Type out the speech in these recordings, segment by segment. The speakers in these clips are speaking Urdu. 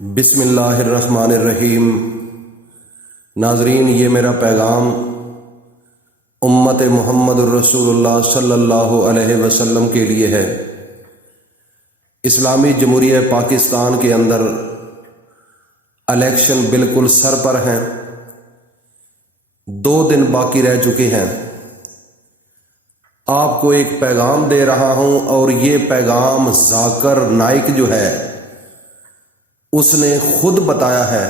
بسم اللہ الرحمن الرحیم۔ ناظرین، یہ میرا پیغام امت محمد الرسول اللہ صلی اللہ علیہ وسلم کے لیے ہے۔ اسلامی جمہوریہ پاکستان کے اندر الیکشن بالکل سر پر ہیں، 2 دن باقی رہ چکے ہیں۔ آپ کو ایک پیغام دے رہا ہوں، اور یہ پیغام ذاکر نائک جو ہے اس نے خود بتایا ہے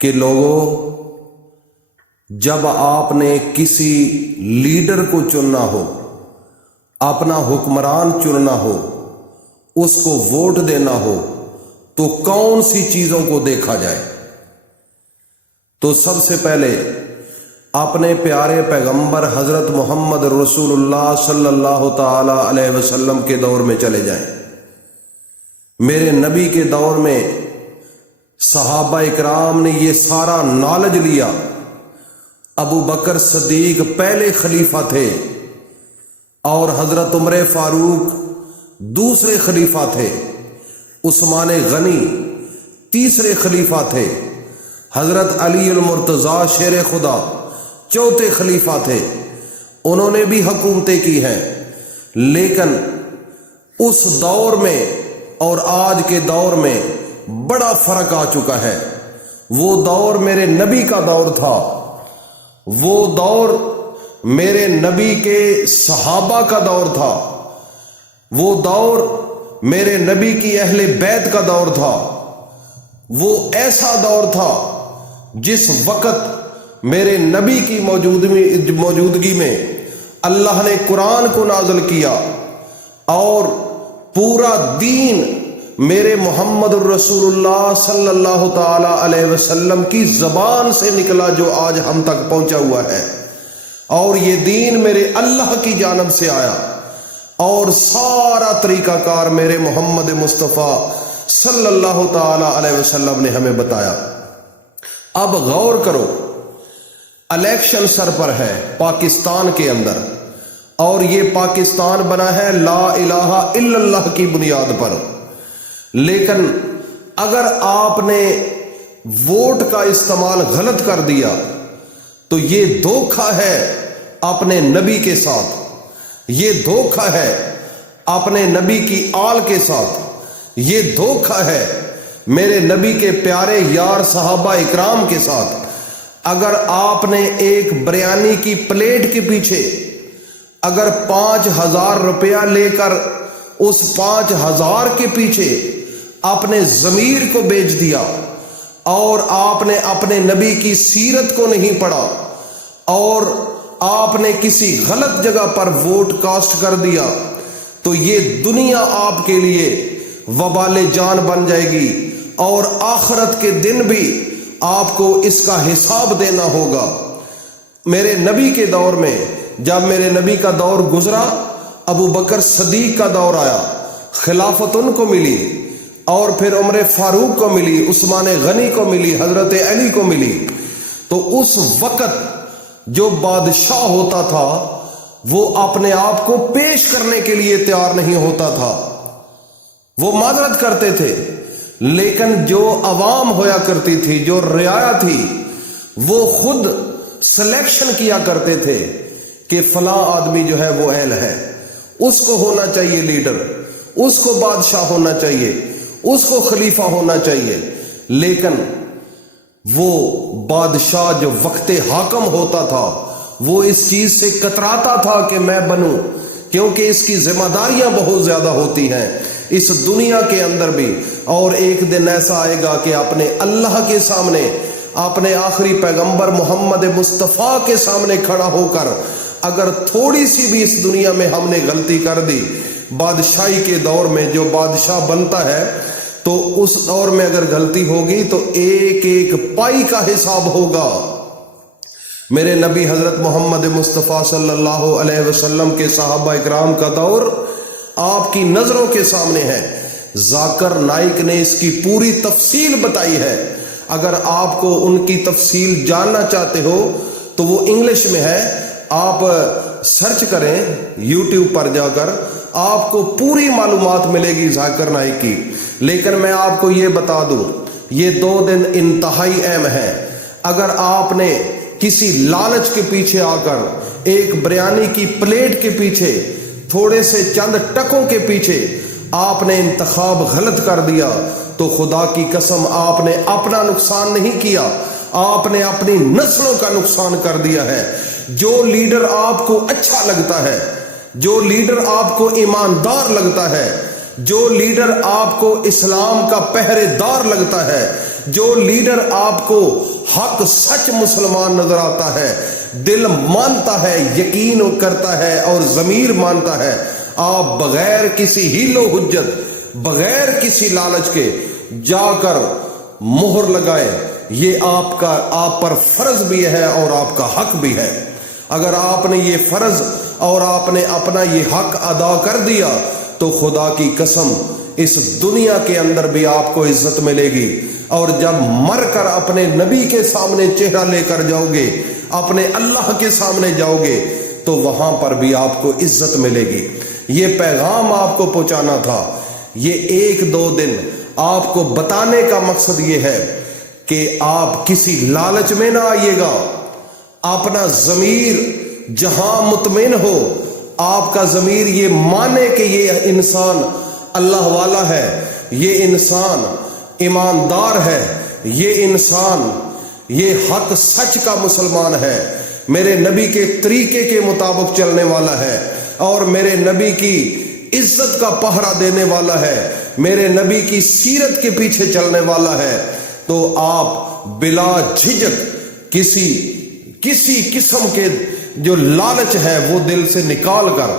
کہ لوگوں، جب آپ نے کسی لیڈر کو چننا ہو، اپنا حکمران چننا ہو، اس کو ووٹ دینا ہو، تو کون سی چیزوں کو دیکھا جائے؟ تو سب سے پہلے اپنے پیارے پیغمبر حضرت محمد رسول اللہ صلی اللہ تعالی علیہ وسلم کے دور میں چلے جائیں۔ میرے نبی کے دور میں صحابہ اکرام نے یہ سارا نالج لیا۔ ابو بکر صدیق پہلے خلیفہ تھے، اور حضرت عمر فاروق دوسرے خلیفہ تھے، عثمان غنی تیسرے خلیفہ تھے، حضرت علی المرتضیٰ شیر خدا چوتھے خلیفہ تھے۔ انہوں نے بھی حکومتیں کی ہیں، لیکن اس دور میں اور آج کے دور میں بڑا فرق آ چکا ہے۔ وہ دور میرے نبی کا دور تھا، وہ دور میرے نبی کے صحابہ کا دور تھا، وہ دور میرے نبی کی اہل بیت کا دور تھا۔ وہ ایسا دور تھا جس وقت میرے نبی کی موجودگی میں اللہ نے قرآن کو نازل کیا، اور پورا دین میرے محمد الرسول اللہ صلی اللہ تعالی علیہ وسلم کی زبان سے نکلا، جو آج ہم تک پہنچا ہوا ہے۔ اور یہ دین میرے اللہ کی جانب سے آیا، اور سارا طریقہ کار میرے محمد مصطفیٰ صلی اللہ تعالی علیہ وسلم نے ہمیں بتایا۔ اب غور کرو، الیکشن سر پر ہے پاکستان کے اندر، اور یہ پاکستان بنا ہے لا الہ الا اللہ کی بنیاد پر۔ لیکن اگر آپ نے ووٹ کا استعمال غلط کر دیا تو یہ دھوکہ ہے اپنے نبی کے ساتھ، یہ دھوکہ ہے اپنے نبی کی آل کے ساتھ، یہ دھوکہ ہے میرے نبی کے پیارے یار صحابہ اکرام کے ساتھ۔ اگر آپ نے ایک بریانی کی پلیٹ کے پیچھے اگر 5,000 روپیہ لے کر اس 5,000 کے پیچھے اپنے ضمیر کو بیچ دیا، اور آپ نے اپنے نبی کی سیرت کو نہیں پڑھا، اور آپ نے کسی غلط جگہ پر ووٹ کاسٹ کر دیا، تو یہ دنیا آپ کے لیے وبال جان بن جائے گی، اور آخرت کے دن بھی آپ کو اس کا حساب دینا ہوگا۔ میرے نبی کے دور میں، جب میرے نبی کا دور گزرا، ابو بکر صدیق کا دور آیا، خلافت ان کو ملی، اور پھر عمر فاروق کو ملی، عثمان غنی کو ملی، حضرت علی کو ملی۔ تو اس وقت جو بادشاہ ہوتا تھا وہ اپنے آپ کو پیش کرنے کے لیے تیار نہیں ہوتا تھا، وہ معذرت کرتے تھے، لیکن جو عوام ہویا کرتی تھی، جو رعایا تھی، وہ خود سلیکشن کیا کرتے تھے کہ فلاں آدمی جو ہے وہ اہل ہے، اس کو ہونا چاہیے لیڈر، اس کو بادشاہ ہونا چاہیے، اس کو خلیفہ ہونا چاہیے۔ لیکن وہ بادشاہ جو وقت حاکم ہوتا تھا وہ اس چیز سے کتراتا تھا کہ میں بنوں، کیونکہ اس کی ذمہ داریاں بہت زیادہ ہوتی ہیں اس دنیا کے اندر بھی۔ اور ایک دن ایسا آئے گا کہ اپنے اللہ کے سامنے، اپنے آخری پیغمبر محمد مصطفیٰ کے سامنے کھڑا ہو کر اگر تھوڑی سی بھی اس دنیا میں ہم نے غلطی کر دی، بادشاہی کے دور میں جو بادشاہ بنتا ہے تو اس دور میں اگر غلطی ہوگی تو ایک ایک پائی کا حساب ہوگا۔ میرے نبی حضرت محمد مصطفیٰ صلی اللہ علیہ وسلم کے صحابہ اکرام کا دور آپ کی نظروں کے سامنے ہے۔ ذاکر نائک نے اس کی پوری تفصیل بتائی ہے۔ اگر آپ کو ان کی تفصیل جاننا چاہتے ہو تو وہ انگلش میں ہے، آپ سرچ کریں یوٹیوب پر جا کر، آپ کو پوری معلومات ملے گی ذاکر نائک کی۔ لیکن میں آپ کو یہ بتا دوں یہ 2 دن انتہائی اہم ہیں۔ اگر آپ نے کسی لالچ کے پیچھے آ کر ایک بریانی کی پلیٹ کے پیچھے تھوڑے سے چند ٹکوں کے پیچھے آپ نے انتخاب غلط کر دیا تو خدا کی قسم آپ نے اپنا نقصان نہیں کیا، آپ نے اپنی نسلوں کا نقصان کر دیا ہے۔ جو لیڈر آپ کو اچھا لگتا ہے، جو لیڈر آپ کو ایماندار لگتا ہے، جو لیڈر آپ کو اسلام کا پہرے دار لگتا ہے، جو لیڈر آپ کو حق سچ مسلمان نظر آتا ہے، دل مانتا ہے، یقین کرتا ہے اور ضمیر مانتا ہے، آپ بغیر کسی ہیل و حجت، بغیر کسی لالچ کے جا کر مہر لگائے، یہ آپ پر فرض بھی ہے اور آپ کا حق بھی ہے۔ اگر آپ نے یہ فرض اور آپ نے اپنا یہ حق ادا کر دیا تو خدا کی قسم اس دنیا کے اندر بھی آپ کو عزت ملے گی، اور جب مر کر اپنے نبی کے سامنے چہرہ لے کر جاؤ گے، اپنے اللہ کے سامنے جاؤ گے تو وہاں پر بھی آپ کو عزت ملے گی۔ یہ پیغام آپ کو پہنچانا تھا۔ یہ 1-2 دن آپ کو بتانے کا مقصد یہ ہے کہ آپ کسی لالچ میں نہ آئیے گا۔ اپنا ضمیر جہاں مطمئن ہو، آپ کا ضمیر یہ مانے کہ یہ انسان اللہ والا ہے، یہ انسان ایماندار ہے، یہ انسان یہ حق سچ کا مسلمان ہے، میرے نبی کے طریقے کے مطابق چلنے والا ہے اور میرے نبی کی عزت کا پہرا دینے والا ہے، میرے نبی کی سیرت کے پیچھے چلنے والا ہے، تو آپ بلا جھجک کسی قسم کے جو لالچ ہے وہ دل سے نکال کر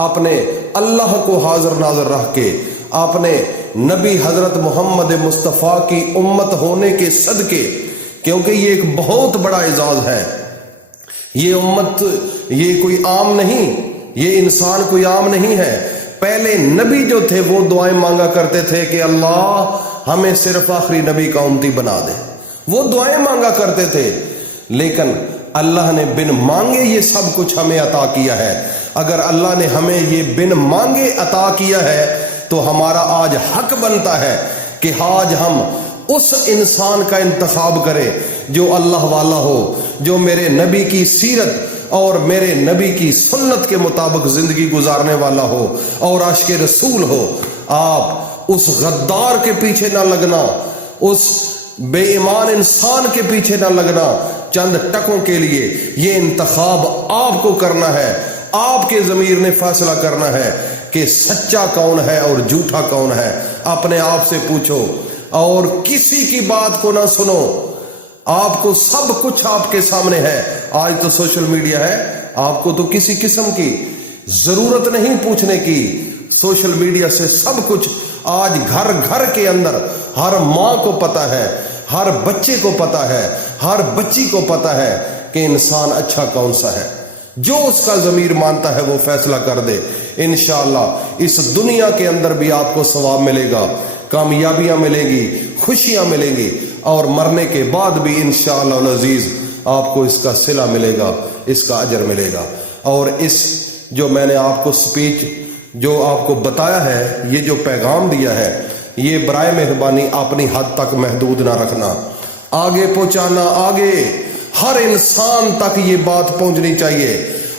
اپنے اللہ کو حاضر ناظر رکھ کے اپنے نبی حضرت محمد مصطفیٰ کی امت ہونے کے صدقے، کیونکہ یہ ایک بہت بڑا اعزاز ہے، یہ امت یہ کوئی عام نہیں، یہ انسان کوئی عام نہیں ہے۔ پہلے نبی جو تھے وہ دعائیں مانگا کرتے تھے کہ اللہ ہمیں صرف آخری نبی کا امتی بنا دے، وہ دعائیں مانگا کرتے تھے، لیکن اللہ نے بن مانگے یہ سب کچھ ہمیں عطا کیا ہے۔ اگر اللہ نے ہمیں یہ بن مانگے عطا کیا ہے تو ہمارا آج حق بنتا ہے کہ آج ہم اس انسان کا انتخاب کریں جو اللہ والا ہو، جو میرے نبی کی سیرت اور میرے نبی کی سنت کے مطابق زندگی گزارنے والا ہو اور عاشق رسول ہو۔ آپ اس غدار کے پیچھے نہ لگنا، اس بے ایمان انسان کے پیچھے نہ لگنا چند ٹکوں کے لیے۔ یہ انتخاب آپ کو کرنا ہے، آپ کے ضمیر نے فیصلہ کرنا ہے کہ سچا کون ہے اور جھوٹا کون ہے۔ اپنے آپ سے پوچھو اور کسی کی بات کو نہ سنو، آپ کو سب کچھ آپ کے سامنے ہے۔ آج تو سوشل میڈیا ہے، آپ کو تو کسی قسم کی ضرورت نہیں پوچھنے کی، سوشل میڈیا سے سب کچھ آج گھر گھر کے اندر ہر ماں کو پتا ہے، ہر بچے کو پتا ہے، ہر بچی کو پتا ہے کہ انسان اچھا کون سا ہے۔ جو اس کا ضمیر مانتا ہے وہ فیصلہ کر دے۔ انشاءاللہ اس دنیا کے اندر بھی آپ کو ثواب ملے گا، کامیابیاں ملیں گی، خوشیاں ملیں گی، اور مرنے کے بعد بھی انشاءاللہ العزیز آپ کو اس کا صلہ ملے گا، اس کا اجر ملے گا۔ اور اس جو میں نے آپ کو سپیچ جو آپ کو بتایا ہے، یہ جو پیغام دیا ہے، یہ برائے مہربانی اپنی حد تک محدود نہ رکھنا، آگے پہنچانا، آگے ہر انسان تک یہ بات پہنچنی چاہیے،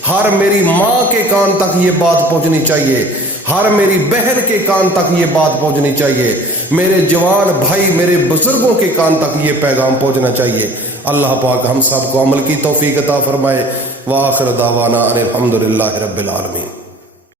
ہر میری ماں کے کان تک یہ بات پہنچنی چاہیے، ہر میری بہن کے کان تک یہ بات پہنچنی چاہیے، میرے جوان بھائی، میرے بزرگوں کے کان تک یہ پیغام پہنچنا چاہیے۔ اللہ پاک ہم سب کو عمل کی توفیق عطا فرمائے۔ وآخر دعوانا ان الحمدللہ رب العالمین۔